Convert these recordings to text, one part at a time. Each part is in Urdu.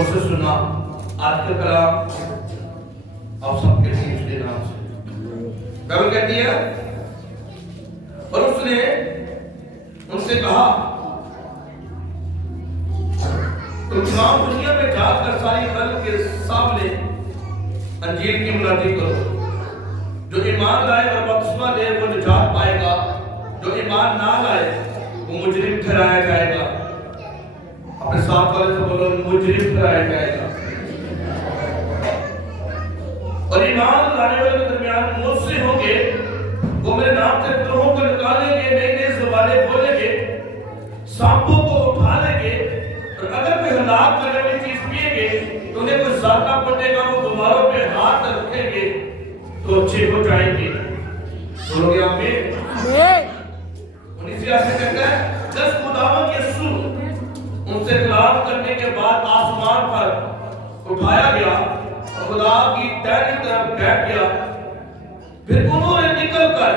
غور سے سنا آج کا کلام آپ سب کے لیے اس کے نام سے بائبل کہتی ہے اور اس نے ان سے کہا تم تمام دنیا میں جا کر ساری خلق کے سامنے انجیل کی منادی کرو، جو ایمان لائے اور بپتسمہ لے وہ نجات پائے گا، جو ایمان نہ لائے وہ مجرم ٹھہرایا جائے گا۔ اپنے ساتھ والے سے بولو مجرم ٹھہرایا جائے گا۔ اور ایمان لانے والے کے درمیان مجھ سے ہوں گے، وہ میرے نام سے گروہوں کو نکالیں گے، نئی نئی زبانیں بولیں گے، سانپوں کو اٹھا لیں گے، اور اگر کوئی ہلاک کرنے والی چیز پیئیں گے تو انہیں کوئی ذائقہ پڑے گا، وہ بیماروں پہ ہاتھ رکھیں گے تو اچھے ہو جائیں گے۔ بولو گے آمین۔ 19 آیت کہتا ہے جس خداوند یسوع ان سے کلام کرنے کے بعد آسمان پر اٹھایا گیا، خدا کی دائیں طرف بیٹھ گیا، پھر انہوں نے نکل کر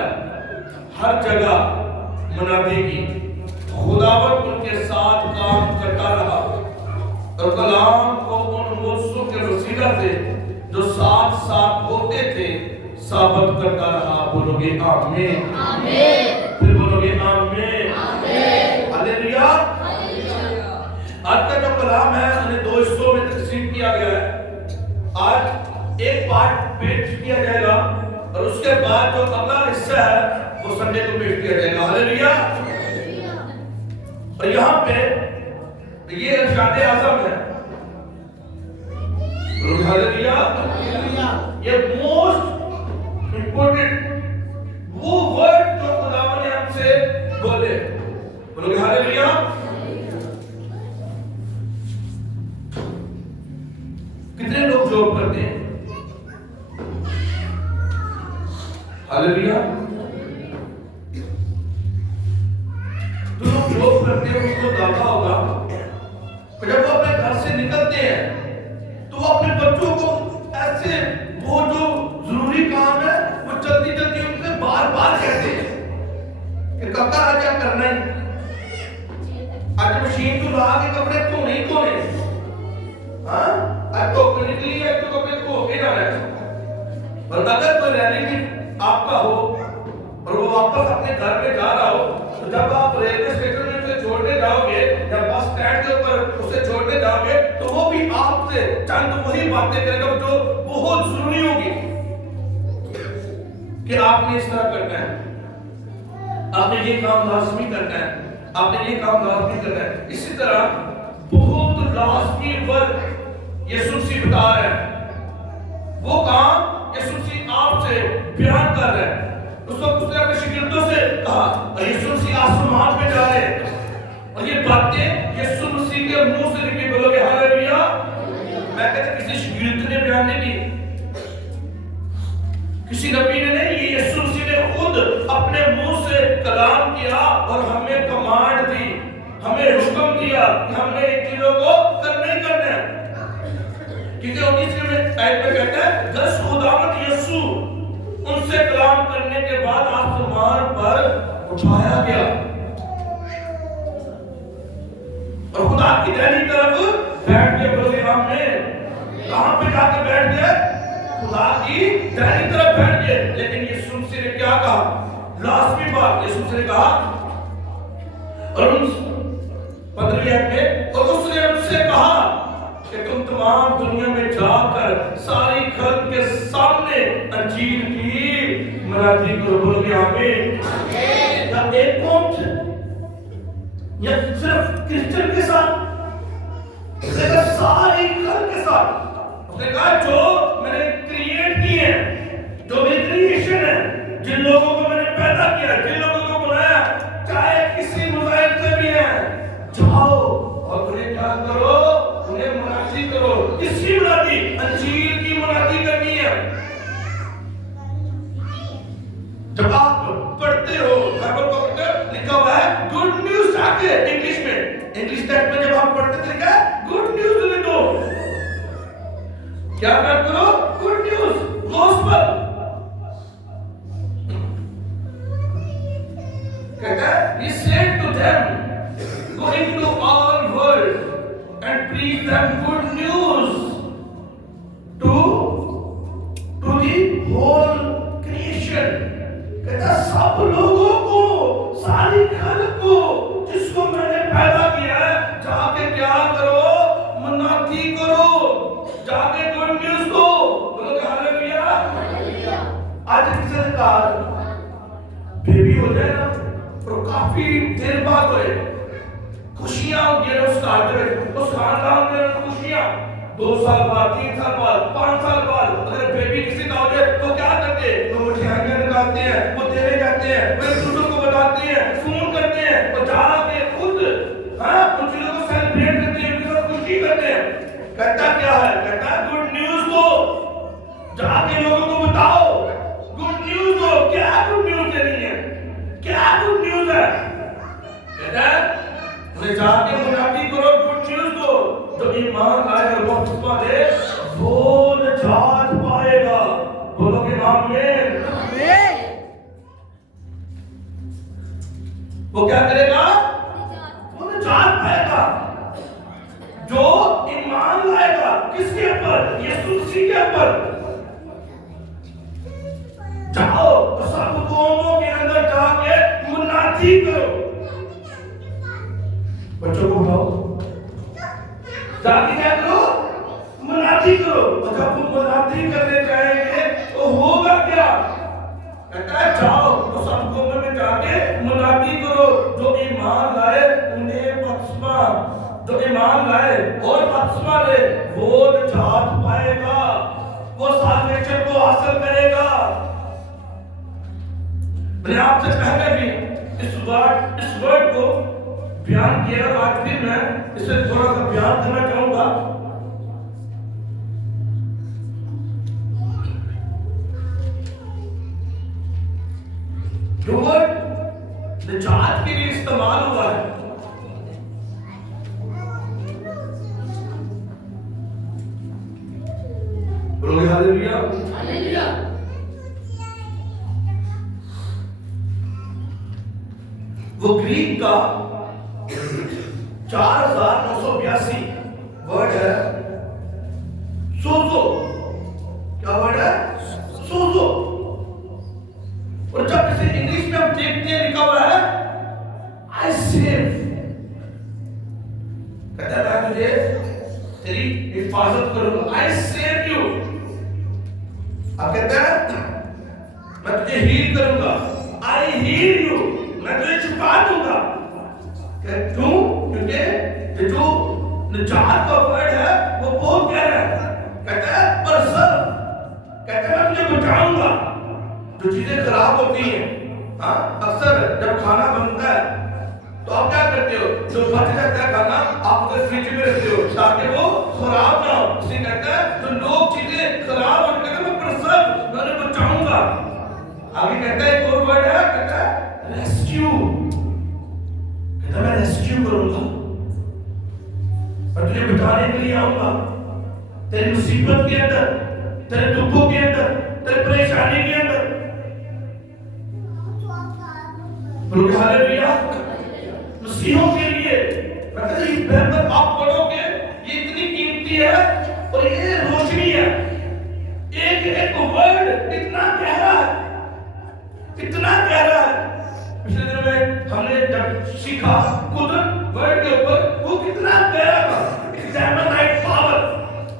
ہر جگہ منادی کی، خداوند ان کے ساتھ کام کرتا رہا اور کلام کو ان موجزوں کے وسیلہ سے جو ساتھ ساتھ ہوتے تھے ثابت کرتا رہا۔ بولو گے آمین۔ پھر بولو گے آمین۔ ہلیلویا۔ آج کا جو کلام ہے انہیں 2 حصوں میں تقسیم کیا گیا ہے۔ آج ایک پارٹ پیش کیا جائے گا اور اس کے بعد جو اگلا حصہ ہے وہ سنڈے کو پیش کیا جائے گا۔ ہلیلویا۔ اور یہاں پہ یہ ارشاد اعظم ہے۔ ہلیلویا۔ یہ موسٹ امپورٹنٹ وہ ورڈ جو خداوند نے ہم سے بولے، بولو ہلیلویا۔ کتنے لوگ جاب کرتے ہیں؟ ہلیلویا۔ جو لوگ جاب کرتے ہیں اس کو دادا ہوگا کہ جب وہ اپنے گھر سے نکلتے ہیں تو وہ اپنے بچوں کو ایسے وہ جو ضروری کام ہے وہ جلدی جلدی ان سے بار بار کہتے ہیں کہ ککا آج کیا کرنا ہے، آج مشین کو لا کے کپڑے تو نہیں دھونے، آج تو نکلی ہے تو کپڑے دھو کے جانا ہے۔ اور اگر کوئی ریلیٹیو آپ کا ہو اور وہ واپس اپنے گھر پہ جا رہا ہو تو جب آپ ریلوے اسٹیشن میں اسے چھوڑنے جاؤ گے یا بس اسٹینڈ کے اوپر اسے چھوڑنے جاؤ گے تو وہ بھی آپ سے چند وہی باتیں کرے گا جو بہت ضروری ہوگی کہ آپ نے اس طرح کرنا ہے، آپ نے یہ کام لازمی کرنا ہے، آپ نے یہ کام لازمی کرنا ہے۔ اسی طرح بہت لازمی ورک یسوع مسیح بتا رہے ہیں، وہ کام یسوع مسیح آپ سے بیان کر رہے ہیں۔ اس وقت اس نے اپنے شاگردوں سے کہا اور یسوع مسیح آسمان پہ جا رہے ہیں اور یہ باتیں یسوع مسیح کے منہ سے نکلی۔ بولو گے ہلیلویا۔ میں کہتا کسی شاگرد نے بیان نہیں کی، کسی نبی نے نہیں، یہ یسوع مسیح نے خود اپنے منہ سے کلام کیا اور ہمیں کمانڈ دی، ہمیں حکم دیا کہ ہم نے ان چیزوں کو کرنا ہی کرنا ہے۔ کیونکہ 19 آیت میں کہتا ہے جس خداوند یسوع ان سے کلام کرنے کے بعد آسمان پر اٹھایا گیا اور خدا کی دائیں طرف بیٹھ کے، بولے آمین۔ کہاں پہ جا کے بیٹھ گئے؟ خدا کی دائیں طرف بیٹھ گئے۔ لیکن یسوع مسیح نے کیا کہا؟ لازمی بات یسوع مسیح نے کہا اور 15 آیت میں اور اس نے ان سے کہا کہ تم تمام دنیا میں جا کر ساری خلق کے سامنے انجیل کی منادی کرو۔ بولو گے آمین۔ یا ایک قوم یا صرف کرسچن کے ساتھ، لیکن ساری خلق کے ساتھ اس نے کہا جو میں نے کریٹ کی ہے، جو میری کریشن ہے، جن لوگوں کو میں نے پیدا کیا، جن لوگوں کو بنایا، چاہے کسی مذہب سے بھی ہیں، جاؤ اور انہیں کیا کرو، انہیں منادی کرو۔ کس کی منادی؟ انجیل کی منادی کرنی ہے۔ جب آپ پڑھتے ہو بائبل کو لکھا ہوا ہے گڈ نیوز آگے انگلش میں، انگلش ٹیکسٹ میں جب آپ پڑھتے تھے لکھا ہے گڈ نیوز لکھو، کیا کرو؟ Good news, gospel. کہتا ہے he said to them go into all world and preach them good news to the whole creation. کہتا سب لوگوں کو, ساری خلق کو جس کو میں نے پیدا کیا ہے, جا کے کیا کرو, منادی کرو, جا کے گڈ نیوز دو. بولو کہ ہاللویا. آج کسی نے کہا بیبی ہو جائے نا اور کافی دیر بعد ہوئے, خوشیاں ہوں گی اس کارڈ میں, اس خاندان میں خوشیاں 2 سال بعد, 3 سال بعد, 5 سال بعد اگر بیبی کسی کا ہو جائے تو کیا کرتے ہیں, وہ مٹھائیاں نکالتے ہیں, وہ دینے جاتے ہیں, وہ ایک دوسرے کو بتاتے ہیں, فون کرتے ہیں, اور جا کے خود ان چیزوں کو سیلیبریٹ کرتے ہیں, ان کے ساتھ خوشی کرتے ہیں. کہتا کیا ہے, کہتا ہے گڈ نیوز دو, جا کے لوگوں کو بتاؤ, گڈ نیوز دو. کیا گڈ نیوز دینی ہے, کیا گڈ نیوز ہے, کہتا ہے انہیں جا کے منادی کرو, گڈ نیوز دو. جو ایمان لائے اور بپتسمہ دے وہ نجات پائے گا. بولو کہ آمین. وہ کیا کرے گا, وہ نجات پائے گا. جو ایمان لائے گا کس کے اوپر, یسوع مسیح کے اوپر. جاؤ سب قوموں کے اندر جا کے منادی کرو. بچوں کو بتاؤ, جا کے کیا کرو, منادی کرو. اور جب وہ منادی کرنے جائیں گے تو ہوگا کیا, کہتا ہے جاؤ تو سب قوموں میں جا کے منادی کرو. جو ایمان لائے انہیں بپتسمہ, جو ایمان لائے اور بپتسمہ لے وہ نجات پائے گا, وہ سالویشن کو حاصل کرے گا. میں نے آپ سے پہلے بھی اس ورڈ کو بیان کیا, آج بھی میں اسے تھوڑا سا بیان کرنا چاہوں گا. جو ورڈ نجات کے لیے استعمال ہوا ہے, بولو گے ہاللویا. وہ گریک کا 4982 ورڈ ہے سوزو. کیا ورڈ ہے, سوزو. اور جب اسے انگلش میں ہم دیکھتے ہیں لکھا ہوا ہے I save, کہتا ہے میں تجھے تیری حفاظت کروں گا. I save you. اب کہتا ہے میں تجھے ہیل کروں گا. I heal you, میں تجھے چھپا دوں گا. کیوں, کیونکہ جو نجات کا ورڈ ہے وہ بہت گہرا ہے. کہتا ہے پرسر, کہتا ہے میں تجھے بچاؤں گا. جو چیزیں خراب ہوتی ہیں, اکثر جب کھانا بنتا ہے تو آپ کیا کرتے ہو, جو بچ جاتا ہے کھانا آپ اسے فریج میں رکھتے ہو تاکہ وہ خراب نہ ہو. اس لیے کہتا ہے جو لوگ چیزیں خراب ہو کہتا ہے میں پرسر, میں انہیں بچاؤں گا. آگے کہتا ہے ایک اور ورڈ ہے, کہتا ہے ریسکیو. کہتا ہے میں ریسکیو کروں گا, میں تجھے بچانے کے لیے آؤں گا. تیری مصیبت کے اندر, تیرے دکھوں کے اندر, تیرے پریشانی کے اندر. بولو کہ ہاللویا. مسیحوں کے لیے میں کہتا ہوں یہ بہتر آپ پڑھو گے, یہ اتنی قیمتی ہے اور یہ روشنی ہے. ایک ایک ورڈ اتنا گہرا ہے, اتنا گہرا ہے. پچھلے دنوں میں ہم نے جب سیکھا قدرت ورڈ کے اوپر, وہ کتنا گہرا تھا. ڈائنامائٹ پاور,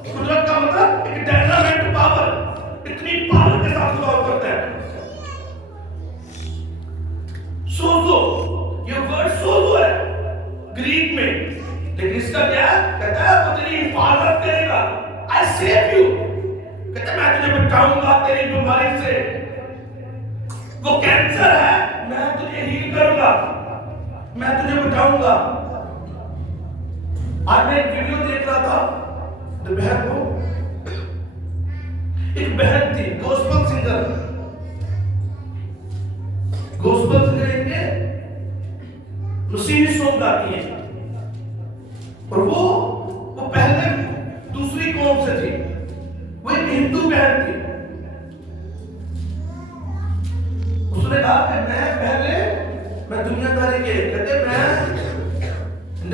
قدرت کا مطلب ایک ڈائنامائٹ پاور, اتنی پاور کے ساتھ کام کرتا ہے. سوزو, یہ ورڈ سوزو ہے گریک میں, لیکن اس کا کیا ہے, کہتا ہے وہ تیری حفاظت کرے گا. I save you, کہتا ہے میں تجھے بچاؤں گا تیری بیماری سے. وہ کینسر ہے, میں تجھے ہیل کروں گا, میں تجھے بچاؤں گا. آج میں ایک ویڈیو دیکھ رہا تھا, بہن کو, ایک بہن تھی گوسپل سنگر. گوسپل سنگر ان کے مسیحی سونگ گاتی ہیں, اور وہ پہلے دوسری قوم سے تھی, وہ ایک ہندو بہن تھی. اس نے کہا کہ میں دنیا داری کے, کہتے میں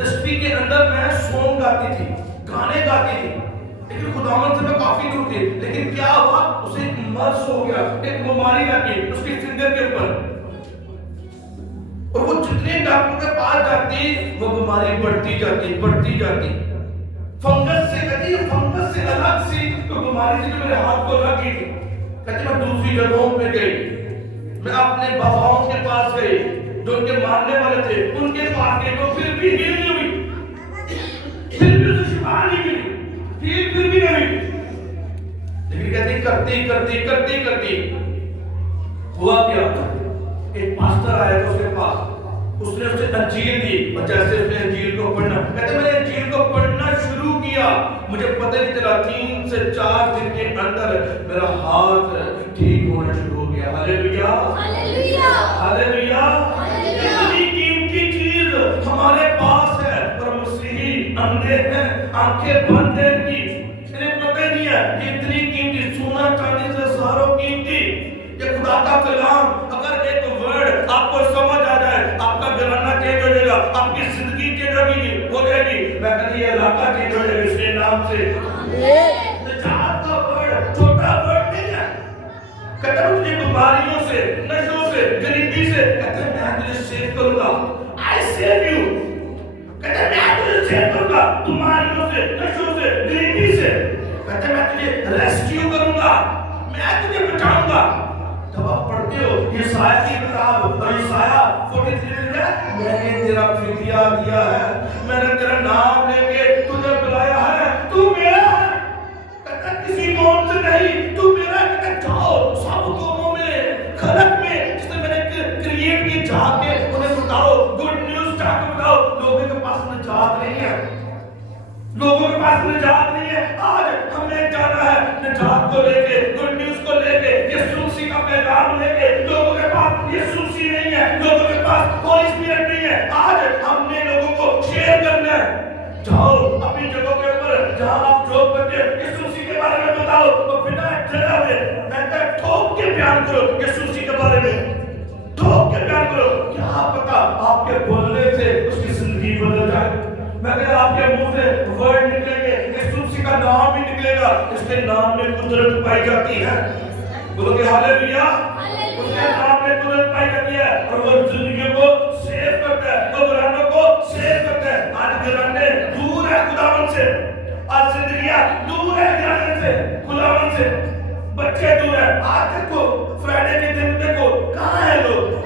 انڈسٹری کے اندر میں سونگ گاتی تھی، گانے گاتی تھی، لیکن خداوند سے میں کافی دور تھی. لیکن کیا ہوا، اسے ایک مرض ہو گیا، ایک بیماری لگ گئی اس کی فنگر کے اوپر، اور وہ جتنے ڈاکٹر کے پاس جاتی وہ بیماری بڑھتی جاتی. فنگس سے کہتی ہے، فنگس سے الگ سی کوئی بیماری تھی جو میرے ہاتھ کو لگ گئی تھی. کہتی میں دوسری جگہوں پہ گئی، میں اپنے باباؤں کے پاس گئی جو ان کے ماننے والے تھے، ان کے پاس گئی، وہ پھر بھی ہیل نہیں ہوئی، پھر بھی اسے شفا نہیں ملی، پھر بھی نہیں ہوئی. لیکن کہتی کرتی ہوا کیا، ایک پاسٹر آیا تھا اس کے پاس، اس نے اسے انجیل دی، اور جیسے اس نے انجیل کو پڑھنا، کہتے میں نے انجیل کو پڑھنا شروع کیا، مجھے پتہ نہیں چلا 3 سے 4 دن کے اندر میرا ہاتھ ٹھیک ہونا شروع ہو گیا. ہاللیلویا ہاللیلویا ہاللیلویا. اتنی قیمتی چیز ہمارے پاس ہے، اور مسیحی اندھے ہیں، آنکھیں بند ہیں ان کی، انہیں پتہ نہیں ہے کہ اتنی قیمتی، سونا چاندی سے زیادہ قیمتی یہ خدا کا کلام. اگر ایک ورڈ آپ کو سمجھ آ جائے، آپ کا گھرانہ چینج ہو جائے گا، آپ کی زندگی چینج ہو جائے گی. میں کہتی یہ علاقہ چینج ہو جائے گا اس کے نام سے. نجات کا ورڈ چھوٹا ورڈ نہیں ہے. کہتے ہیں تجھے بیماریوں سے، نشوں سے، غریبی سے، کہتے ہیں میں تجھے سیو کروں گا. I save you. کہتے ہیں میں تجھے سیو کروں گا بیماریوں سے، نشوں سے، غریبی سے. کہتے ہیں میں تجھے ریسکیو کروں گا، میں تجھے بچاؤں گا. جب آپ پڑھتے ہو یسایہ کی کتاب، اور یسایہ 43 میں میں نے تیرا فدیہ دیا ہے، میں نے تیرا نام لے کے تجھے بلایا ہے، تو میرا ہے. کہتا کسی قوم سے نہیں، تو میرا. کہتا جاؤ سب قوموں میں، خلق میں جس نے میں نے کریٹ کی، جا کے انہیں بتاؤ، گڈ نیوز جا کے بتاؤ. لوگوں کے پاس نجات نہیں ہے، لوگوں کے پاس نجات نہیں ہے. آج ہمیں جانا ہے نجات کو لے کے، گڈ نیوز کو لے کے، یسوع مسیح کا پیغام لے کے. لوگوں کے پاس یسوع مسیح نہیں ہے، لوگوں کے پاس ہولی اسپرٹ نہیں ہے. آج ہم نے لوگوں کو شیئر کرنا ہے. جاؤ اپنی جگہوں کے اوپر جہاں آپ جاب کرتے ہیں، یسوع مسیح کے بارے میں بتاؤ، اور بنا ڈرے ہوئے میں کہتا ٹھوک کے بیان کرو یسوع مسیح کے بارے میں، ٹھوک کے بیان کرو. کیا پتا آپ کے بولنے سے اس کی زندگی بدل جائے. میں کہتا آپ کے منہ سے ورڈ نکلیں گے، یسوع مسیح کا نام بھی نکلے گا، اس کے نام میں قدرت پائی جاتی ہے. بولو کہ ہاللیلویا. اس کے نام میں قدرت پائی جاتی ہے، اور وہ زندگیوں کو سیو کرتا ہے، وہ گھرانوں کو سیو کرتا ہے. آج گھرانے دور ہے خداوند سے، آج زندگیاں دور ہے گھرانے سے، خداوند سے، بچے دور ہیں. آج دیکھو فرائیڈے کے دن دیکھو کہاں ہیں لوگ.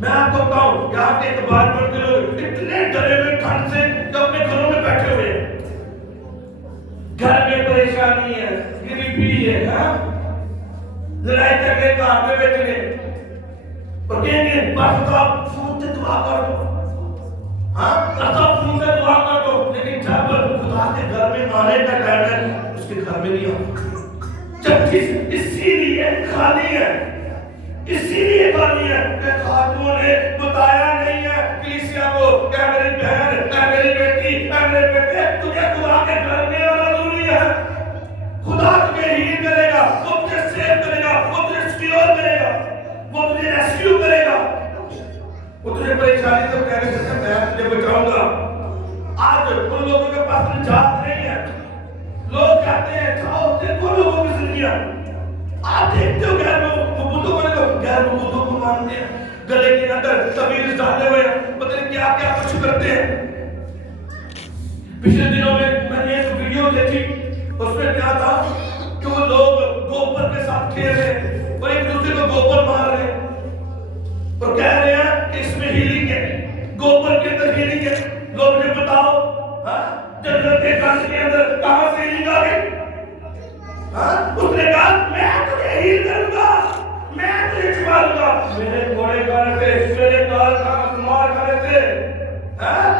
میں آپ کو بتاؤں یہاں کے اعتبار پڑھتے لوگ اتنے ڈرے ہوئے ٹھنڈ سے کہ اپنے گھروں میں بیٹھے ہوئے ہیں. گھر میں پریشانی ہے، غریبی ہے، لڑائی جھگڑے کہاں پہ بیٹھے ہیں، اور کہیں گے بس آپ فون سے دعا کر دو، فون سے دعا کر دو. لیکن جب خدا کے گھر میں آنے کا ٹائم ہے اس کے گھر میں نہیں آتا. جب اسی لیے خالی ہے، اسی لیے خالی ہے کہ خاتون نے بتایا نہیں ہے کلیسیا کو کہ میری بہن، اے میری بیٹی، اے میرے بیٹے، تجھے خدا کے گھر میں آنا ضروری ہے. خدا تجھے ہیل کرے گا، وہ تجھے سیو کرے گا، وہ تجھے سیکیور کرے گا، وہ تجھے ریسکیو کرے گا. وہ تجھے پریشانی سے کہہ کے چلتا میں تجھے بچاؤں گا. آج ان لوگوں کے پاس نجات نہیں ہے. لوگ کہتے ہیں جاؤ دیکھو لوگوں کی زندگیاں. آپ دیکھتے ہو غیر مبودوں کو، غیر مبودوں کو مانتے ہیں، گلے کے اندر تعویذ ڈالے ہوئے ہیں، پتہ نہیں کیا کیا کچھ کرتے ہیں. پچھلے دنوں میں نے ایک ویڈیو دیکھی، اس میں کیا تھا کہ وہ لوگ گوبر کے ساتھ کھیل رہے ہیں اور ایک دوسرے کو گوبر مار رہے ہیں اور کہہ رہے ہیں کہ اس میں ہیلنگ ہے، گوبر کے اندر ہیلنگ ہے. لوگ مجھے بتاؤ جنت کے گھر کے اندر کہاں سے ہیلنگ آ گئی؟ اس نے کہا میں تجھے ہیل کروں گا، میں تجھے چھپا دوں گا. میرے گھوڑے کھانے سے، میرے کال مار کھانے سے،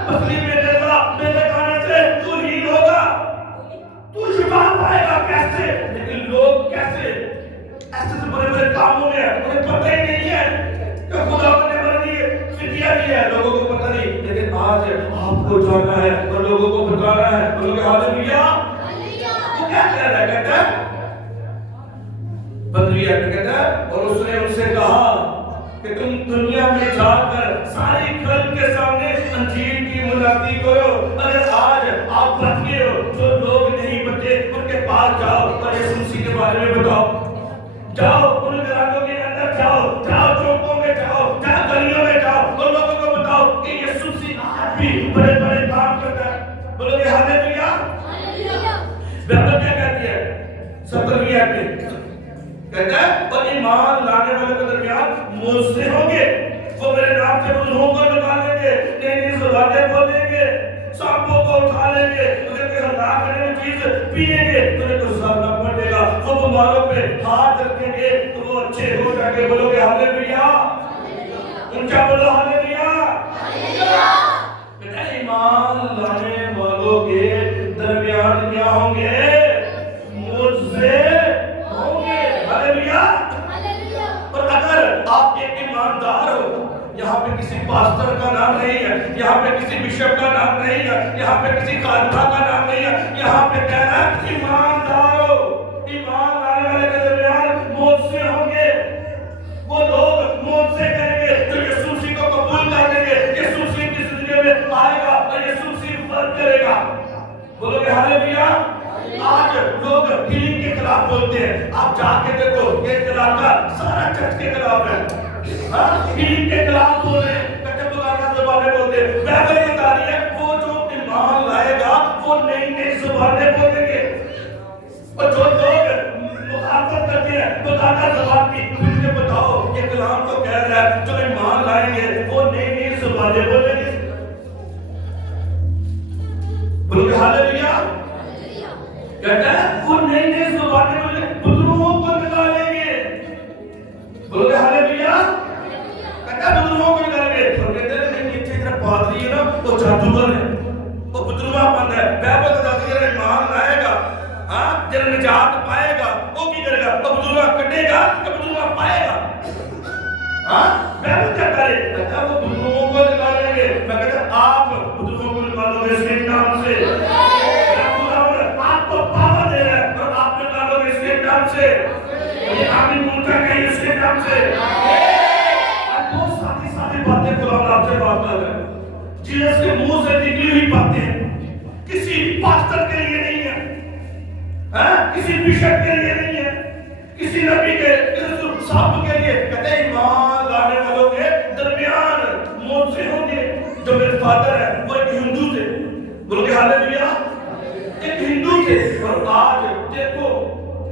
پسلی میرے کھانے سے تو ہیل ہوگا، تو چھپا پائے گا. کیسے؟ لیکن لوگ کیسے ایسے سے بڑے بڑے کاموں میں انہیں پتہ ہی نہیں ہے کہ خدا نے بڑی فدیہ دی ہے، لوگوں کو پتہ نہیں. لیکن آج آپ کو جانا ہے اور لوگوں کو بتانا ہے. بولو کہ ہاللیلویا. وہ کیا کہہ رہا ہے؟ کہتا ہے 15 کہتا ہے اور اس نے ان سے کہا کہ تم دنیا میں جا کر ساری خلق کے سامنے انجیل کی منادی کرو. اگر آج آپ بچ گئے ہو, جو لوگ نہیں بچے ان کے پاس جاؤ اور یسوع مسیح کے بارے میں بتاؤ. جاؤ ان گھرانوں کے اندر جاؤ, جاؤ چوکوں میں جاؤ, جاؤ گلیوں میں جاؤ, اور لوگوں کو بتاؤ کہ یسوع مسیح آج بھی بڑے بڑے کام کرتا ہے. بولو گے ہاللویا. بائبل کیا کہتی ہے 17ویں آیت میں کہتا ہے اور ایمان لانے والوں کے درمیان موزے ہوں گے, وہ میرے نام سے روحوں کو نکالیں گے, نئی نئی زبانیں بولیں گے, سانپوں کو اٹھا لیں گے, انہیں کوئی ہلاک کرنے والی چیز پیئیں گے, انہیں کوئی زہر نہ پڑے گا, وہ بیماروں پہ ہاتھ رکھیں گے تو وہ اچھے ہو جائیں گے. بولو گے ہاللویا. اونچا بولو ہاللویا. بیٹا ایمان لانے والوں کے درمیان کیا ہوں گے؟ موزے ہوں گے. ہاللویا. اور اگر آپ ایک ایماندار ہو, یہاں پہ کسی پاسٹر کا نام نہیں ہے, یہاں پہ کسی بشپ کا نام نہیں ہے, یہاں پہ کسی خادمہ کا نام نہیں ہے, یہاں پہ کہہ رہا ہے ایماندار ہو. ایمان لانے والے کے درمیان موزے ہوں گے. وہ لوگ موزے کریں گے جو یسوع مسیح کو قبول کر لیں گے. یسوع مسیح کی زندگی میں آئے گا اور یسوع مسیح فرق کرے گا. بولو گے ہاللویا. آج لوگ ہیلنگ کے خلاف بولتے ہیں. آپ جا کے دیکھو یہ علاقہ سارا چرچ کے خلاف ہے. ہیلنگ کے خلاف بول رہے ہیں, کہتے پرانا زبانیں بولتے ہیں. بائبل بتا رہی ہے وہ جو ایمان لائے گا وہ نئی نئی زبانیں بولیں گے. اور جو لوگ مخالفت کرتے ہیں پرانا زبان کی, مجھے بتاؤ یہ کلام تو کہہ رہا ہے جو ایمان لائیں گے وہ نئی نئی زبانیں بولیں گے. بولو گے ہاللویا. کہتا ہے وہ نئی نئی زبانیں بولیں گے, بدروہوں کو نکالیں گے. بولو گے ہاللویا. کہتا ہے بدروہوں کو نکالیں گے. تو کہتے ہیں نہیں نیچے ادھر پادری ہے نا وہ جادوگر ہے, وہ بدروہ بند ہے. بائبل بتاتی ہے ایمان لائے گا جب نجات پائے گا وہ کی کرے گا, تو بدروہ کٹے گا کہ بدروہ پائے گا. بائبل کیا کرے, کہتا ہے وہ بدروہوں کو نکالیں گے. میں کہتا ہے آپ بدروہوں کو نکالو گے اس کے نام سے. آپ کو پاور دے رہا ہے اور آپ نکالو گے اس کے نام سے. یہ آمین مونٹا کہیں اس کے نام سے. بہت ساتھی ساتھی باتیں قرآن آپ سے بات کر رہے ہیں. جیسس کے منہ سے نکلی ہوئی باتیں کسی پاسٹر کے لیے نہیں ہے, کسی بشپ کے لیے نہیں ہے, کسی نبی کے, کسی صاحب کے لیے. کہتے ہیں ایمان لانے والوں کے درمیان موزے ہوں گے. جو میرے فادر ہے وہ ایک ہندو تھے. بولو کہ ہاللویا. ایک ہندو تھے اور آج دیکھو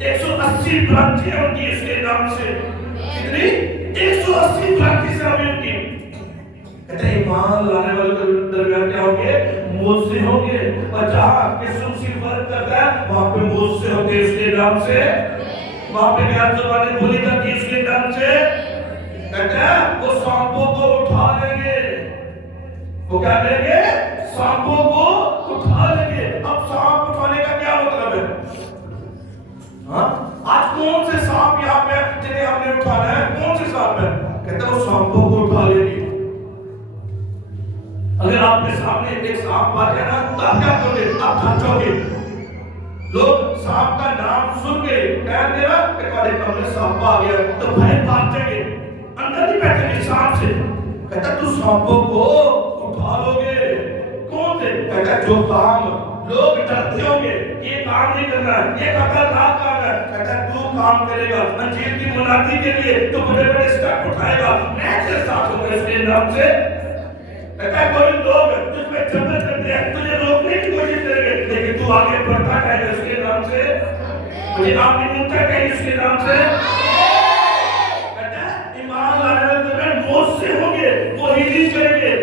180 برانچیں ان کی اس کے نام سے. کتنی؟ 180 برانچیں سے ابھی ان کی. کہتے ہیں ایمان لانے والوں کے درمیان کیا ہوں گے؟ موزے ہوں گے. اور جہاں یسوع مسیح فرق کرتا ہے وہاں پہ موزے ہوں گے اس کے نام سے. وہاں پہ غیر زبانیں بولی جاتی اس کے نام سے. کہتے ہیں وہ سانپوں کو اٹھا لیں گے. وہ کیا کریں گے؟ سانپوں کو اٹھا لیں گے. اب سانپ اٹھانے کا کیا مطلب ہے؟ آج کون سے سانپ یہاں پہ جنہیں ہم نے اٹھانا ہے, کون سے سانپ ہے؟ کہتے ہیں وہ سانپوں کو اٹھا لیں گے. اگر آپ کے سامنے ایک سانپ آ جائے نا تو آپ کیا کرو گے؟ آپ بھاگو گے. لوگ سانپ کا نام سن کے کہہ دے رہا کہ تمہارے کمرے سانپ آ گیا تو بھائی بھاگ جائیں گے, اندر نہیں بیٹھیں گے سانپ سے. کہتا تو سانپوں کو اٹھا لو گے. کون سے؟ کہتا جو کام لوگ ڈرتے ہوں گے یہ کام نہیں کرنا ہے, یہ خطرناک کام ہے. کہتا تو کام کرے گا انجیل کی منادی کے لیے, تو بڑے بڑے اسٹیپ اٹھائے گا. میں تیرے ساتھ ہوں گا اس کے نام سے. کہتا ہے کوئی لوگ تجھ پہ جبر کرتے ہیں, تجھے روکنے کی کوشش کریں گے, لیکن تو آگے بڑھتا کہے گا اس کے نام سے. مجھے آمین مونٹا کہیں اس کے نام سے. کہتا ہے ایمان لانے والے میں موزے ہوں گے, وہ ہیلنگ کریں گے,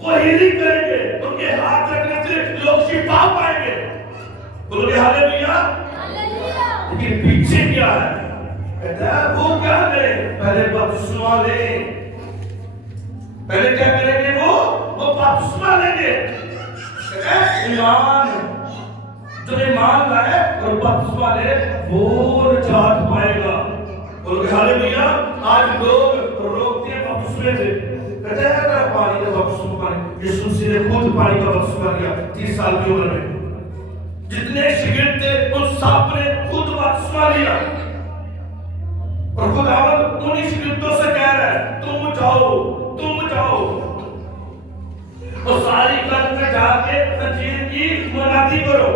وہ ہیلنگ کریں گے. ان کے ہاتھ رکھنے سے لوگ شفا پائیں گے. بولو گے ہاللویا. لیکن پیچھے کیا ہے؟ کہتا ہے وہ کیا کریں؟ پہلے بپتسمہ لیں. پہلے کیا کریں گے؟ وہ بپتسمہ لیں گے. ایمان جو ایمان لائے اور بپتسمہ لے وہ نجات پائے گا. بولو کہ ہاللویا. آج لوگ روکتے ہیں بپتسمے سے. کہتے ہیں اگر پانی کا بپتسمہ پانی, یسوع مسیح نے خود پانی کا بپتسمہ لیا 30 سال کی عمر میں. جتنے شاگرد تھے ان سب نے خود بپتسمہ لیا. اور خداوند انہی شگردوں سے کہہ رہا ہے تم جاؤ تم جاؤ اور ساری قلب میں جا کے انجیل کی منادی کرو.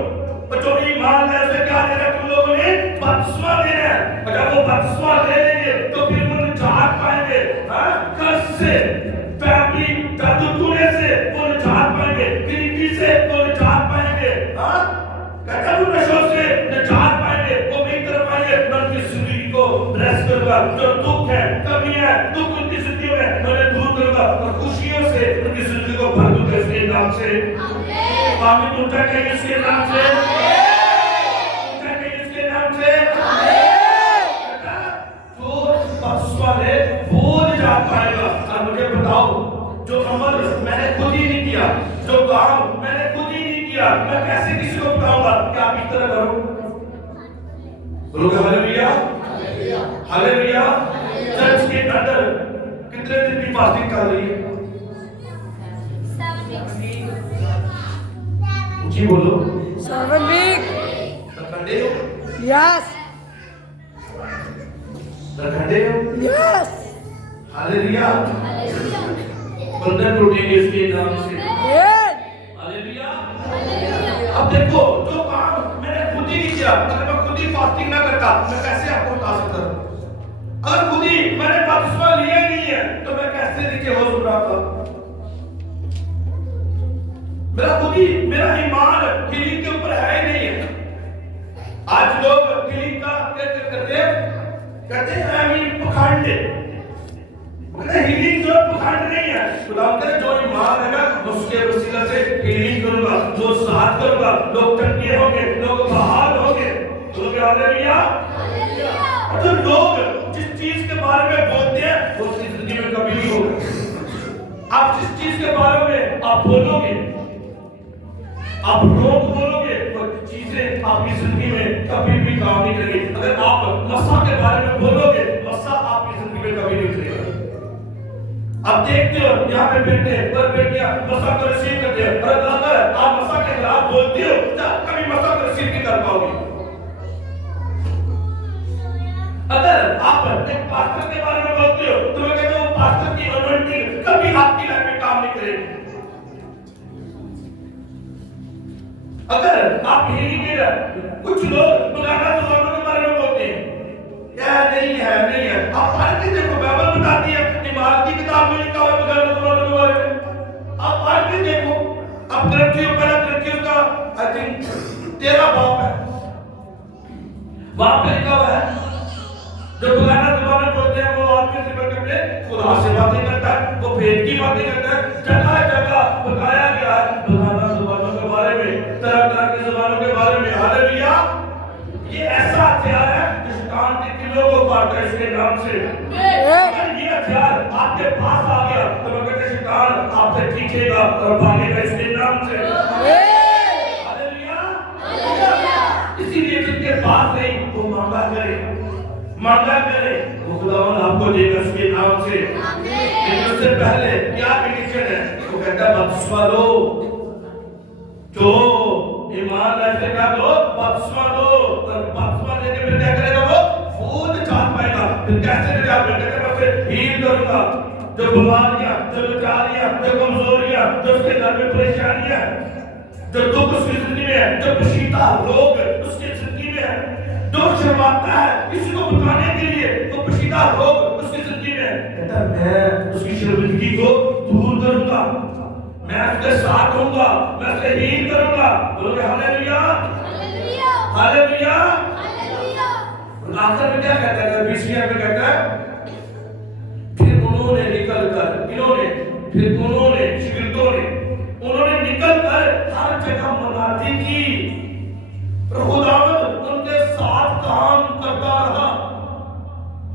اور جو ایمان ہے اسے کیا دینا ہے؟ تم لوگوں نے بپتسمہ دینا ہے. اور جب وہ بپتسمہ لے لیں گے تو پھر وہ نجات پائیں گے. قرض سے، فیملی جادو ٹونے سے وہ نجات پائیں گے، غریبی سے وہ نجات پائیں گے، قتل و نشو سے نجات پائیں گے. وہ میری طرف آئیں گے، میں ان کی زندگی کو بلیس کروں گا. جو دکھ ہے، کمی ہے، دکھ ان کی زندگی میں میں انہیں دور کروں گا اور خوشیوں سے ان کی زندگی کو بھر دوں گا اس کے نام سے. آمین. اونچا کہیں اس کے نام سے، اونچا کہیں اس کے نام سے. جو بپتسمہ لے وہ نجات پائے گا. اور مجھے بتاؤ جو عمل میں نے خود ہی نہیں کیا، جو کام میں نے خود ہی نہیں کیا، میں کیسے کسی کو بتاؤں گا کہ آپ اس طرح کرو؟ بولو کہ ہاللویا، ہاللویا. چرچ کے اندر کتنے دن کی فاسٹنگ کر رہی ہے؟ جی بولو. 7 week. رکھنڈے ہو؟ Yes. رکھنڈے ہو؟ Yes. ہاللویا. بندن ٹوٹیں گے اس کے نام سے. Amen. ہاللویا. اب دیکھو جو کام میں نے خود ہی نہیں کیا، اگر میں خود ہی فاسٹنگ نہ کرتا میں کیسے آپ کو بتا سکتا ہوں؟ اگر خود ہی میں نے بپتسمہ لیا ہی نہیں ہے تو میں کیسے نیچے ہو سن رہا تھا؟ میرا خود ہی میرا ایمان ہیلنگ کے اوپر ہے ہی نہیں ہے. آج لوگ ہیلنگ کا کہتے ہیں پکھنڈ. ہیلنگ جو پکھنڈ نہیں ہے. خدا کہتے جو ایمان ہے نا اس کے وسیلہ سے ہیلنگ کروں گا، جو ساتھ کروں گا، لوگ چنگے ہوں گے، لوگ بحال ہوں گے. بولو کہ ہاللویا. اور جو لوگ جس چیز کے بارے میں بولتے ہیں وہ اس کی زندگی میں کبھی نہیں ہوگا. آپ جس چیز کے بارے میں آپ بولو گے، آپ لوگ بولو گے، وہ چیزیں آپ کی زندگی میں کبھی بھی کام نہیں کریں گی. اگر آپ مسا کے بارے میں بولو گے، مسا آپ کی زندگی میں کبھی نہیں اترے گا. آپ دیکھتے ہو یہاں پہ بیٹے اور بیٹیاں مسا کو ریسیو کرتے ہیں، اور اگر آپ مسا کے خلاف بولتے ہو تو کبھی مسا کو ریسیو نہیں کر پاؤ گے. اگر آپ ایک پاسٹر کے بارے میں بولتے ہو تو میں کہتا ہوں پاسٹر کی انوائنٹنگ کبھی آپ کی لائف میں کام نہیں کرے گی. اگر آپ ہیلنگ کے کچھ لوگ بلانا زبانوں کے بارے میں بولتے ہیں، نہیں ہے. آپ پڑھ کے دیکھو، بائبل بتاتی ہے ایمان کی کتاب میں لکھا ہوا ہے بلانا زبانوں کے بارے میں. آپ پڑھ کے دیکھو. اب پہلا کرنٹھیوں کا آئی تھنک 13 باب ہے، وہاں پہ لکھا ہوا ہے جو بلانا زبانیں بولتے ہیں وہ آدمی سے بڑھ کے خدا سے باتیں کرتا ہے، وہ بھید کی باتیں کرتا ہے. جگہ جگہ بتایا گیا ہے بلانا زبانوں کے بارے میں، طرح طرح کی زبانوں کے بارے میں. ہاللویا. یہ ایسا ہتھیار ہے جو شیطان کے دلوں کو کاٹتا ہے اس کے نام سے. اگر یہ ہتھیار آپ کے پاس آ گیا تو میں کہتے شیطان آپ سے چیخے گا اور بھاگے گا اس کے نام سے. ہاللویا. اسی لیے جن کے پاس نہیں وہ مانگا کرے وہ خداوند آپ کو دے گا اس کے نام سے. لیکن اس سے پہلے کیا کنڈیشن ہے؟ وہ کہتا ہے بپتسمہ لو. جو ایمان ایسے کہا دو بپتسمہ لو. اور بپتسمہ لے کے پھر کیا کرے گا؟ وہ نجات پائے گا. پھر کیسے نجات پائے گا؟ میں اسے ہیل کروں گا. جو بیماریاں، جو لاچاریاں، جو کمزوریاں، جو اس کے گھر میں پریشانیاں، جو دکھ اس کی زندگی میں ہے، جو پشیدہ روگ اس کی زندگی میں ہے، جو شرماتا ہے کسی کو بتانے کے لیے، وہ پشیدہ روگ اس کی زندگی میں ہے، کہتا ہے میں اس کی شرمندگی کو دور کروں گا، میں اس کے ساتھ ہوں گا، میں اسے ہیل کروں گا. بولو کہ ہاللویا، ہاللویا. آخر میں کیا کہتا ہے؟ 20ویں آیت میں کہتا ہے پھر انہوں نے نکل کر شاگردوں نے انہوں نے نکل کر ہر جگہ منادی کی. خداوند ان کے ساتھ کام کرتا رہا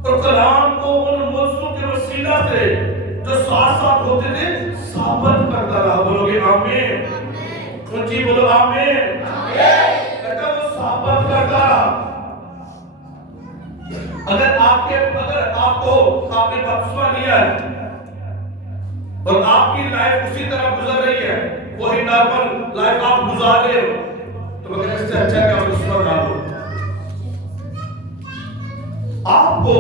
اور کلام کو ان موضوع کے وسیلہ سے جو ساتھ ہوتے تھے ثابت کرتا رہا. بولو گے آمین. جی بولو آمین. کہتا وہ ثابت کرتا رہا. اگر آپ نے بپتسمہ لیا ہے اور آپ کی لائف اسی طرح گزر رہی ہے، وہی نارمل لائف آپ گزار رہے ہو، تو مگر اس سے اچھا کہ آپ بپتسمہ نہ لو. آپ کو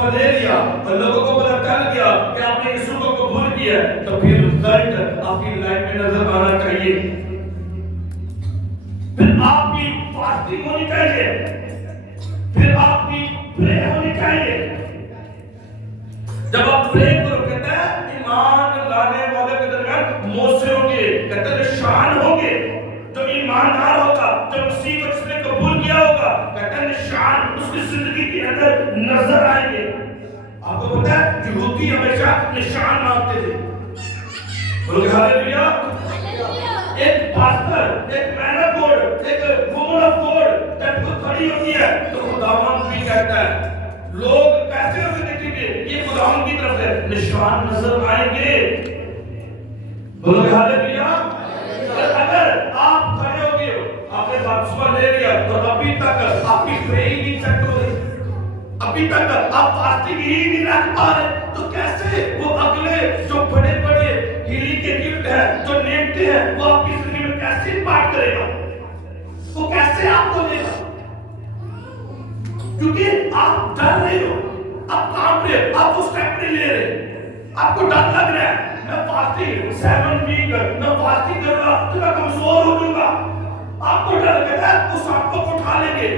بپتسمہ لے لیا اور لوگوں کو پتہ چل گیا کہ آپ نے یسوع کو قبول کیا ہے، تو پھر رزلٹ آپ کی لائف میں نظر آنا چاہیے. پھر آپ کی فاسٹنگ ہونی چاہیے، پھر آپ کی پرے ہونی چاہیے. جب آپ پرے کرو کہتا ہے ایمان لانے والے کے درمیان موسے ہوں گے، کہتا ہے نشان ہوں گے. جو ایماندار ہوگا، جو مسیح کو جس نے قبول کیا ہوگا، کہتا ہے نشان اس کی زندگی کے اندر نظر آئیں گے. آپ کو پتا ہے یہودی ہمیشہ نشان مانگتے تھے. بولو کہ ہاللویا. ایک پاسٹر، ایک مین آف گاڈ، ایک وومن آف گاڈ جب وہ کھڑی ہوتی ہے تو خداوند بھی کہتا ہے لوگ کیسے اسے دیکھیں گے؟ یہ خداوند کی طرف سے نشان نظر آئیں گے. بولو کہ ہاللویا. اگر آپ کھڑے ہو گئے ہو، آپ نے بپتسمہ لے لیا اور ابھی تک آپ کی پرے ہی نہیں چیک ہو رہی، ابھی تک آپ فاسٹنگ ہی نہیں رکھ پا رہے، تو کیسے وہ اگلے جو بڑے بڑے ہیلنگ کے گفٹ ہیں، جو نعمتیں ہیں، وہ آپ کی زندگی میں کیسے امپارٹ کرے گا؟ وہ کیسے آپ کو دے گا؟ کیونکہ آپ ڈر رہے ہو، آپ کام رہے، آپ وہ سٹیپ نہیں لے رہے. آپ کو ڈر لگ رہا ہے میں فاسٹنگ 7 ویک میں فاسٹنگ کروں گا تو میں کمزور ہو جاؤں گا. آپ کو ڈر لگتا ہے وہ سانپ کو اٹھا لیں گے.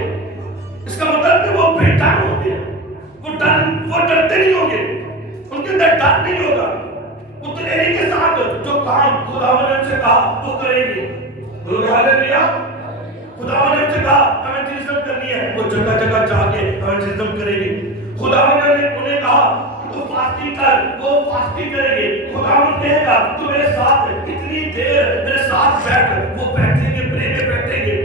اس کا مطلب کہ وہ بے ڈر ہوں گے، وہ ڈرتے نہیں ہوں گے، ان کے اندر ڈر نہیں ہوگا. وہ تیری کے ساتھ جو کام خداوند نے ان سے کہا وہ کریں گے. بولو ہاللویا. خداوند نے ان سے کہا ایونجلزم کرنی ہے، وہ جگہ جگہ جا کے ایونجلزم کریں گے. خداوند نے انہیں کہا تو فاسٹنگ کر، وہ فاسٹنگ کریں گے. خداوند کہے گا تو میرے ساتھ اتنی دیر میرے ساتھ بیٹھ، وہ بیٹھیں گے، پرے میں بیٹھیں گے.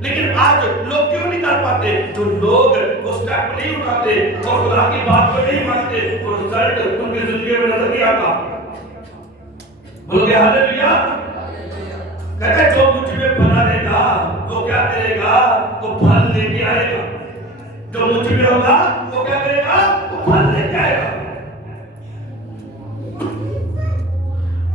لیکن آج لوگ کیوں نہیں کر پاتے؟ جو لوگ وہ سٹیپ نہیں اٹھاتے اور خدا کی بات کو نہیں مانتے، وہ رزلٹ ان کی زندگی میں نظر نہیں آتا. بولو گے ہاللویا. کہتا ہے جو مجھ میں بنا رہے گا وہ کیا کرے گا؟ وہ پھل لے کے آئے گا. جو مجھ میں ہوگا وہ کیا کرے گا؟ وہ پھل لے کے آئے گا.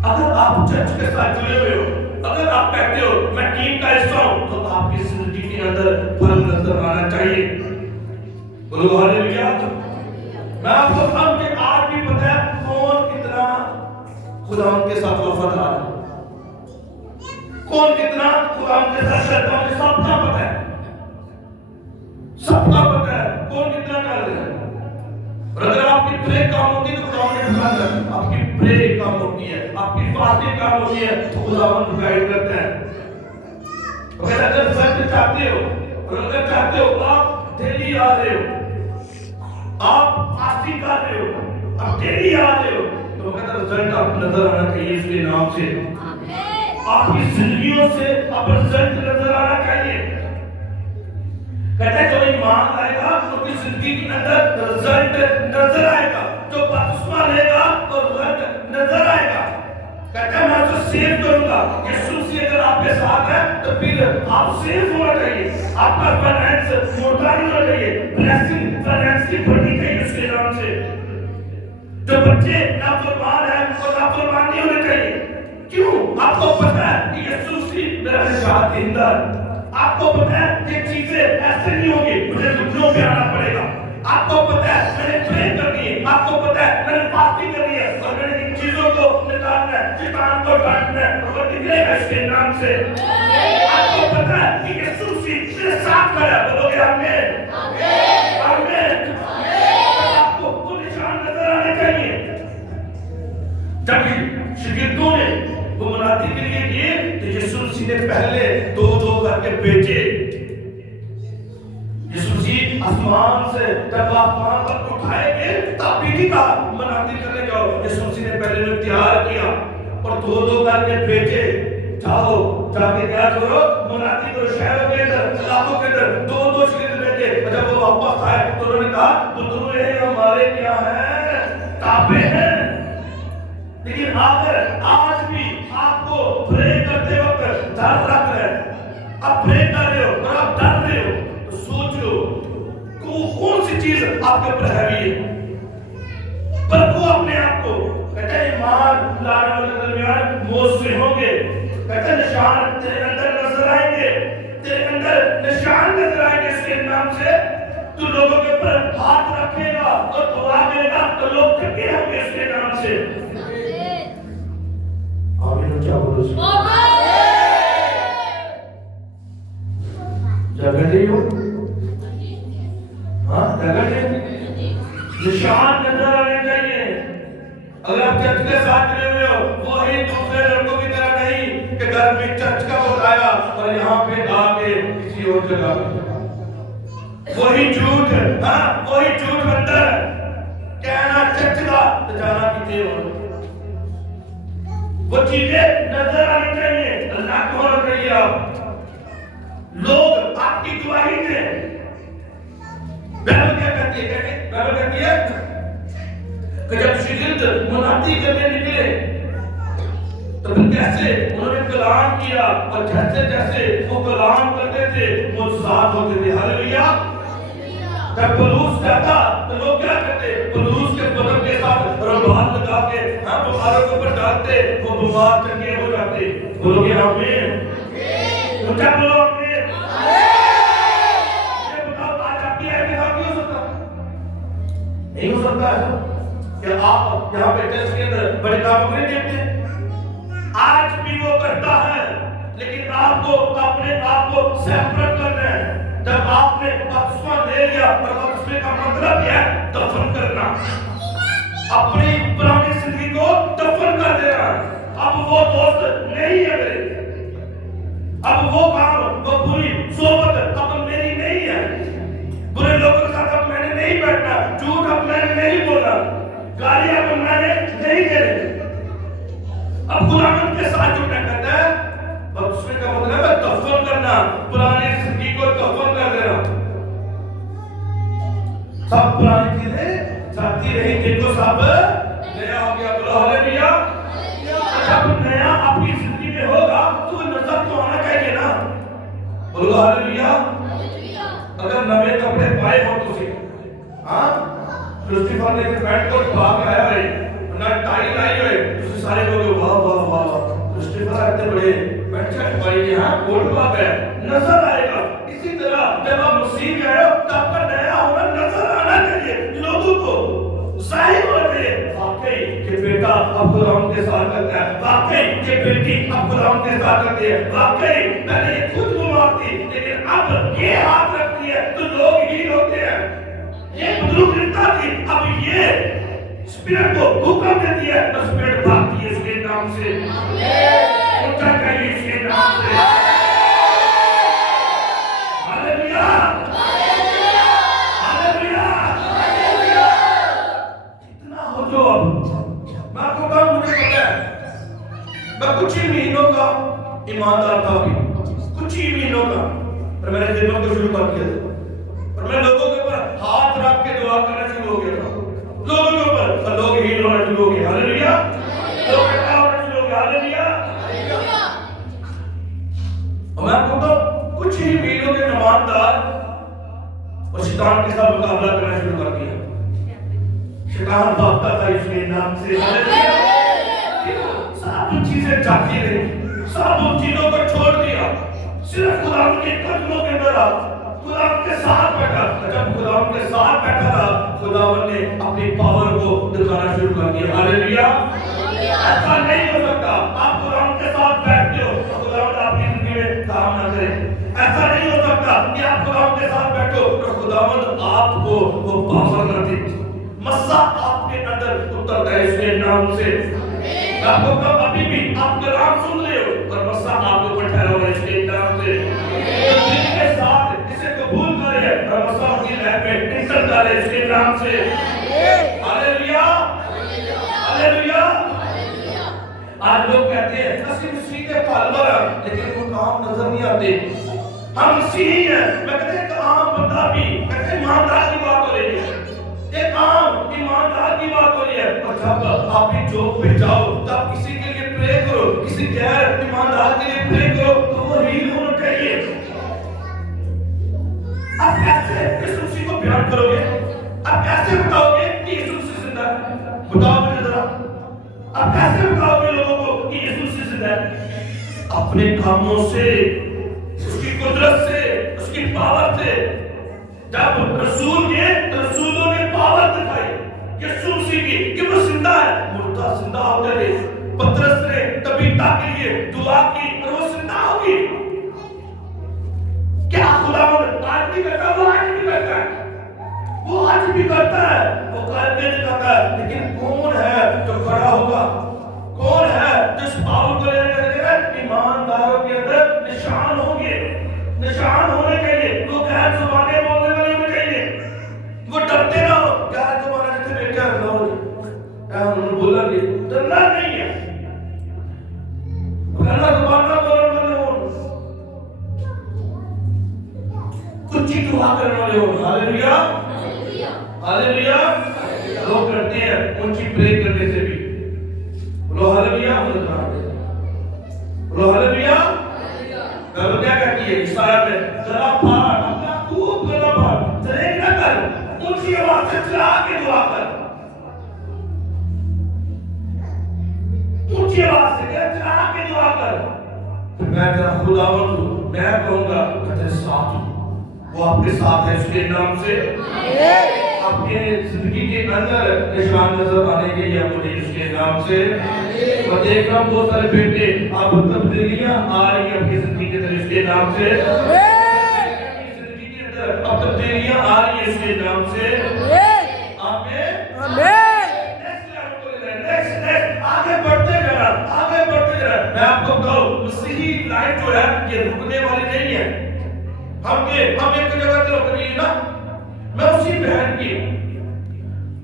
اگر آپ چرچ کے ساتھ جڑے ہوئے ہو، اگر آپ کہتے ہو میں ٹیم کا حصہ ہوں، تو آپ کی زندگی کے اندر پھل نظر آنا چاہیے. بولو ہاللویا. میں آپ کو اب کہ آج بھی پتہ ہے کون کتنا خداوند کے ساتھ وفادار ہے، کون کتنا خداوند کے ساتھ چلتا ہے. سب کا پتہ ہے، سب کا پتہ ہے کون کتنا کر رہا ہے. اور اگر آپ کی پرے کام ہوتی ہے تو خداوند نے بتا دیا، آپ کی پرے کام ہوتی ہے، آپ کی فاسٹنگ کام ہوتی ہے تو خداوند گائیڈ کرتا ہے. اگر رزلٹ چاہتے ہو، اور اگر چاہتے ہو آپ ڈیلی آ رہے ہو، آپ فاسٹنگ کر رہے ہو، آپ ڈیلی آ رہے ہو، تو کہتا رزلٹ آپ نظر آنا چاہیے. اس کے نام سے آپ کی زندگیوں سے آپ رزلٹ نظر آنا چاہیے. کہتا ہے جو ایمان لائے گا تو کی زندگی کے اندر رزلٹ نظر آئے گا. جو بپتسمہ لے گا تو رزلٹ نظر آئے گا. کہتا ہے میں اسے سیو کروں گا. یسوع مسیح اگر آپ کے ساتھ ہے تو پھر آپ سیو ہونا چاہیے. آپ کا فائنانس موٹا نہیں ہونا چاہیے، بلیسنگ فائنانس کی بڑھنی چاہیے اس کے نام سے. جو بچے نافرمان ہیں وہ نافرمان نہیں ہونے چاہیے. کیوں؟ آپ کو پتہ ہے کہ یسوع مسیح میرا نجات دہندہ ہے. آپ کو پتہ ہے یہ چیزیں ایسے نہیں ہوں گی، مجھے دنوں پہ آنا پڑے گا. آپ کو پتہ ہے میں نے پرے کرنی ہے، آپ کو پتہ ہے میں نے فاسٹنگ کرنی ہے، اور میں نے ان چیزوں کو نکالنا ہے، شیطان کو ڈانٹنا ہے، اور وہ نکلے گا اس کے نام سے. آپ کو پتہ ہے کہ یسوع مسیح میرے ساتھ کھڑا ہے. بولو گے آمین. آمین. آپ کو وہ نشان نظر آنے چاہیے. جب شاگردوں نے وہ منادی کے لیے گئے تو یسوع مسیح نے پہلے دو کر کے بھیجے. یسوع مسیح آسمان سے جب آسمان پر اٹھائے گئے تب بھی نہیں کہا منادی کرنے جاؤ. یسوع مسیح نے پہلے انہیں تیار کیا اور دو کر کے بھیجے. جاؤ جا کے کیا کرو؟ منادی کرو شہروں کے اندر، علاقوں کے اندر. دو شاگرد بھیجے اور جب وہ واپس آئے تو انہوں نے کہا بزرگ یہ ہمارے کیا ہیں؟ تابع ہیں. لیکن اگر آج بھی آپ کو پرے کرتے وقت ڈر لگ رہا ہے، آپ پرے کر رہے ہو اور آپ ڈر رہے ہو، تو سوچ لو کون سی چیز آپ کے اوپر ہیوی ہے. پرکھو اپنے آپ کو. کہتے ہیں ایمان لانے والے درمیان موثر ہوں گے. کہتے ہیں نشان تیرے اندر نظر آئیں گے، تیرے اندر نشان نظر آئیں گے. اس کے نام سے تو لوگوں کے اوپر ہاتھ رکھے گا اور دعا کرے گا تو لوگ تھکے ہوں گے اس کے نام سے. آمین. کیا بولو اس میں جگہ نہیں ہو؟ ہاں جگہ نہیں. نشان نظر آنے چاہیے. اگر آپ چرچ کے ساتھ رہے ہوئے ہو وہی دوسرے لڑکوں کی طرح نہیں کہ گھر میں چرچ کا بتایا اور یہاں پہ آ کے کسی اور جگہ وہی جھوٹ. ہاں وہی جھوٹ بنتا ہے. کہنا چرچ کا تو جانا کتے ہو. وہ چیزیں نظر آنی چاہیے. اللہ کو ہونا چاہیے. آپ لوگ آپ کی گواہی دیں. بہن کیا کہتی ہے؟ بہن کہتی ہے کہ جب شاگرد منادی کرنے نکلے تو پھر کیسے انہوں نے کلام کیا اور جیسے جیسے وہ کلام کرتے تھے معجزات ہوتے تھے. ہاللیلویا. جب پولس کہتا تو لوگ کیا کرتے؟ پولس کے بدن کے ساتھ رومال لگا کے بیماروں کے اوپر ڈالتے, وہ بیمار چنگے ہو جاتے. بولو گے آمین. اونچا بولو آمین. یہ بتاؤ آج آپ کی آئے کے ساتھ نہیں ہو سکتا؟ نہیں ہو سکتا ہے کہ آپ یہاں پہ چرچ کے اندر بڑے کاموں نہیں دیکھتے. آج بھی وہ کرتا ہے لیکن آپ کو اپنے آپ کو سیپریٹ کرنا ہے. جب آپ نے بپتسمہ لے لیا اور بپتسمے کا مطلب یہ ہے دفن کرنا. اپنی پرانی زندگی کو دفن کر دینا. اب وہ دوست نہیں ہے میرے. اب وہ کام وہ بری صحبت اب میری نہیں ہے. برے لوگوں کے ساتھ اب میں نے نہیں بیٹھنا. جھوٹ اب میں نے نہیں بولا. گالی اب میں نے نہیں دینی. اب خداوند کے ساتھ جڑنا کہتا ہے بپتسمے کا مطلب ہے دفن کرنا. پرانی زندگی کو دفن کر دینا. سب پرانی چیزیں جاتی رہی, دیکھو سب نیا ہو گیا. بولو ہاللیلویا. جب نیا آپ کی زندگی میں ہوگا تو نظر تو آنا چاہیے نا. بولو ہاللیلویا. اگر نئے کپڑے پائے ہو تو ہاں کرسٹیفر نے پینٹ کوٹ بھاگ آیا ہے نہ ٹائی لائی ہوئے تو سارے لوگ واہ واہ واہ کرسٹیفر اتنے بڑے پینٹ شرٹ پائی ہے. ہاں کوٹ بھاگ ہے نظر آئے گا. اسی طرح جب آپ مسیح میں آئے ہو تو آپ کا نیا ہونا نظر آنا چاہیے. لوگوں کو ظاہر ہونا چاہیے واقعی کہ بیٹا اب خداوند کے ساتھ کرتا ہے. واقعی کہ بیٹی اب خداوند کے ساتھ کرتی ہے. واقعی پہلے یہ خود بیمار تھی لیکن اب یہ ہاتھ رکھتی ہے تو لوگ ہی ہوتے ہیں. یہ بزرگ رہتا تھی اب یہ اسپرٹ کو حکم دیتی ہے اور اسپرٹ بھاگتی ہے اس کے نام سے. اونچا کہیے اس کے نام سے. ہاللیلویا. ہاللیلویا. اتنا ہو جو اب میں آپ کو کہا مجھے پتا ہے میں کچھ ہی مہینوں کا ایماندار تھا. کچھ ہی مہینوں کا اور میں نے خدمت کو شروع کر دیا تھا اور میں لوگوں کے اوپر ہاتھ رکھ کے دعا کرنا شروع ہو گیا تھا. لوگوں کے اوپر اور لوگ ہیل ہونا شروع ہو گئے. ہاللیلویا. لوگ اکٹھا ہونا شروع ہو گئے. ہاللیلویا. اور میں آپ کو کہا کچھ ہی مہینوں کے ایماندار اور شیطان کے ساتھ مقابلہ کرنا شروع کر دیا. شیطان بھاگتا تھا اس کے نام سے. سب چیزیں جاتی رہی. سب ان چیزوں کو چھوڑ دیا. صرف خداوند کے قدموں کے اندر خداوند کے ساتھ بیٹھا. جب خداوند کے ساتھ بیٹھا تھا خداوند نے اپنی پاور کو دکھانا شروع کر دیا. ہاللیلویا. ایسا نہیں ہو سکتا آپ خداوند کے ساتھ بیٹھتے ہو تو خداوند آپ کی زندگی میں کام نہ کرے. ایسا نہیں ہو سکتا کہ آپ خداوند کے ساتھ بیٹھو تو خداوند آپ کو وہ پاور نہ دے. مسا آپ کے اندر اترتا ہے اس کے نام سے. آپ کو کب ابھی بھی آپ کلام سن رہے ہو اور مسا آپ کو ٹھہرا ہوا ہے اس کے نام سے. دل کے ساتھ اسے قبول کرے اور مسا کی لہر میں انٹر کرے اس کے نام سے. ہاللیلویا. ہاللیلویا. آج لوگ کہتے ہیں اسی مسیح کے فالوور ہیں لیکن وہ کام نظر نہیں آتے. ہم مسیحی ہیں. میں کہتے ہیں ایک عام بندہ بھی کہتے ہیں ایماندار کی بات ہو رہی ہے. ایک عام ایماندار کی بات ہو رہی ہے. اور جب آپ بھی جوب پہ جاؤ تب کسی کے لیے پرے کرو, کسی غیر ایماندار کے لیے پرے کرو تو وہ ہیل ہونا چاہیے. آپ کیسے اس مسیح کو بیان کرو گے؟ آپ کیسے بتاؤ گے کہ یسوع مسیح زندہ ہے؟ بتاؤ مجھے ذرا. آپ کیسے بتاؤ گے لوگوں کو کہ یسوع مسیح زندہ ہے؟ اپنے کاموں سے, اس کی قدرت سے, اس کی پاور سے. جب رسولوں نے پاور دکھائی یسوع مسیح کی کہ وہ زندہ ہے، مردہ زندہ ہو گئے. پترس نے طبیعت کے لیے دعا کی اور وہ زندہ ہو گئی. کیا خداوند آج بھی کرتا ہے؟ وہ آج بھی کرتا ہے. وہ آج بھی کرتا ہے. وہ کل بھی کرتا ہے. لیکن کون ہے جو کھڑا ہوگا؟ کون ہے جو اس پاور کو لینے کے لیے ایمانداروں کے اندر نشان ہوں گے؟ نشان ہونے کے لیے وہ غیر زبانیں بولنے والے ہونے چاہیے. وہ ڈرتے نہ ہو. غیر زبانیں جیسے بیٹھے ہیں انہوں نے بولا کہ ڈرنا نہیں ہے. غیر زبان نہ بولنے والے ہوں. کچھ ہی دعا کرنے والے ہوں. Hallelujah hallelujah. لوگ کرتے ہیں ان کی پرے کرنے سے بھی. بولو ہاللویا. بولو ہاللویا. گل کیا کہتی ہے عیسائیہ میں؟ ذرا پھاڑ اپنا خوب گلا پھاڑ، ذرا نہ کر، اونچی آواز سے چلا کے دعا کر. اونچی آواز سے چلا کے دعا کر. میں تیرا خداوند ہوں، میں کہوں گا میں تیرے ساتھ ہوں. وہ آپ کے ساتھ ہے. اس کے نام سے آپ کے زندگی کے اندر نشان نظر آنے کے لیے مجھے اس کے نام سے. میں دیکھ رہا ہوں بہت سارے بیٹے آپ تبدیلیاں آ رہی ہیں اپنی زندگی کے اندر اس کے نام سے. زندگی کے اندر اب تبدیلیاں آ رہی ہیں اس کے نام سے. آمین آمین. آگے بڑھتے جانا، آگے بڑھتے جانا. میں آپ کو بتاؤں مسیحی لائف جو ہے یہ رکنے والی نہیں ہے. ہم ایک جگہ سے رک رہی ہے نا. میں اسی بہن کی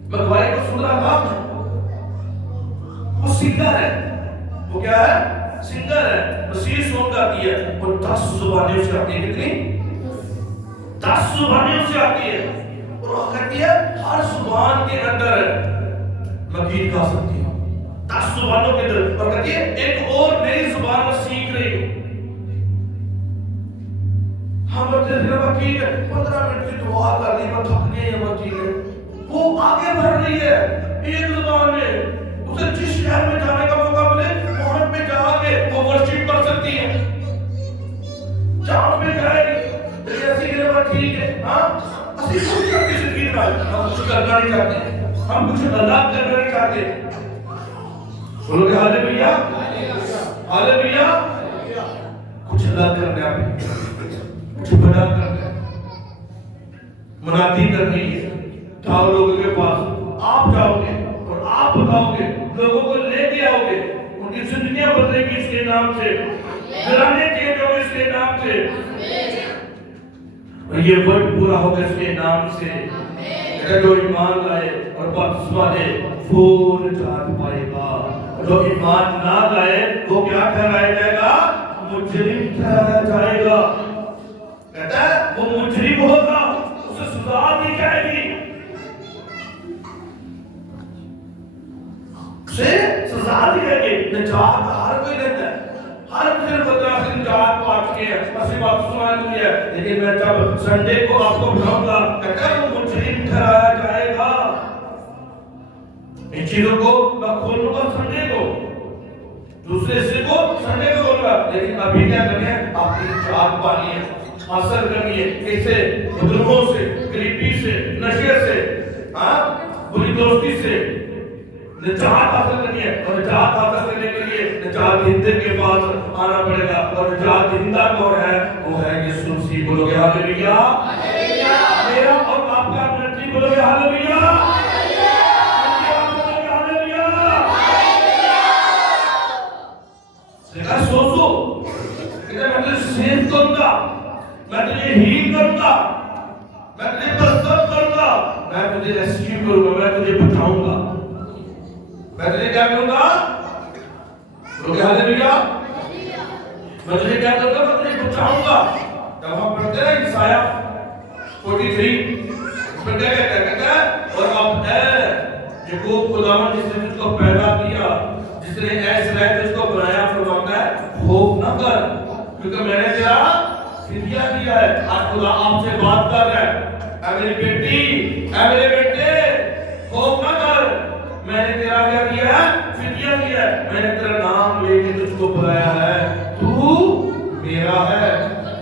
میں گواہی کو سن رہا تھا. وہ سنگر ہے. وہ کیا ہے؟ سنگر ہے. مسیح سونگ گاتی ہے اور 10 زبانیں اسے آتی ہیں. کتنی؟ 10 زبانیں اسے آتی ہے. اور وہ کہتی ہے ہر زبان کے اندر میں گیت گا سکتی ہوں. 10 زبانوں کے اندر. اور کہتی ہے ایک اور نئی زبان میں سیکھ رہی ہوں. ہم ٹھیک ہے 15 منٹ کی دعا کر لی میں تھک گئی ہوں. ٹھیک ہے وہ آگے بڑھ رہی ہے ایک زبان میں. اسے جس شہر میں جانے کا موقع ملے وہاں پہ جا کے وہ ورشپ کر سکتی ہے. جہاں پہ جائے گی ایسی کہ ٹھیک ہے. ہاں اسی کچھ اپنی زندگی میں ہم کچھ کرنا نہیں چاہتے. ہم کچھ الگ کرنا نہیں چاہتے. بولو کہ ہاللویا ہاللویا. کچھ الگ کرنا ہے. کچھ بڑا کرنا ہے. منادی کرنی ہے. جاؤ لوگوں کے پاس. آپ جاؤ گے اور آپ بتاؤ گے, لوگوں کو لے کے آؤ گے. ان کی زندگیاں بدلے گی اس کے نام سے. گھرانے چینج ہوں گے اس کے نام سے. اور یہ ورڈ پورا ہوگا اس کے نام سے. جو ایمان لائے اور بپتسمہ لے وہ نجات پائے گا. جو ایمان نہ لائے وہ کیا ٹھہرایا جائے گا؟ مجرم ٹھہرایا جائے گا. کہتا ہے وہ مجرم ہوگا, اسے سزا دی جائے گی. اسے سزا دی جائے گی. نجات ہر کوئی لیتا ہے. ہر کوئی بندہ سے نجات پا چکے ہیں. اسی بات سنائی ہوئی ہے. لیکن میں جب سنڈے کو آپ کو بتاؤں گا کہتا ہے وہ مجرم ٹھہرایا جائے گا. ان چیزوں کو میں کھولوں گا سنڈے کو, دوسرے حصے کو سنڈے کو کھولوں گا. لیکن ابھی کیا کرنی ہے؟ آپ کی نجات پانی ہے, حاصل کرنی ہے. کیسے؟ بدروں سے, غریبی سے, نشے سے, بری دوستی سے نجات حاصل کرنی ہے. اور نجات حاصل کرنے کے لیے نجات دہندے کے پاس آنا پڑے گا. اور نجات دہندہ کون ہے؟ وہ ہے یسوع مسیح. بولو گے ہاللویا. میرا اور آپ کا منٹری بولو گے ہاللویا. سوچو میں تجھے سیو کروں گا, میں تجھے ہیل کروں گا, میں تجھے پرسر کروں گا, میں تجھے ریسکیو کروں گا, میں تجھے بچاؤں گا. میں تجھے کیا کروں گا؟ بولو ہاللویا. میں تجھے کیا کروں گا؟ میں تجھے بچاؤں گا. جب ہم پڑھتے ہیں عیسائیہ 43 اس میں کیا کہتا ہے؟ اور اب اے یعقوب خداوند جس نے تجھ کو پیدا کیا, جس نے اے اسرائیل تجھ کو بنایا, فرماتا ہے خوف نہ کر کیونکہ میں نے تیرا فدیہ دیا ہے. آج خدا آپ سے بات کر رہا ہے. اے میری بیٹی, اے میرے بیٹے, خوف نہ کر, میں نے تیرا کیا دیا ہے؟ فدیہ دیا ہے. میں نے تیرا نام لے کے تجھ کو بلایا ہے, تو میرا ہے.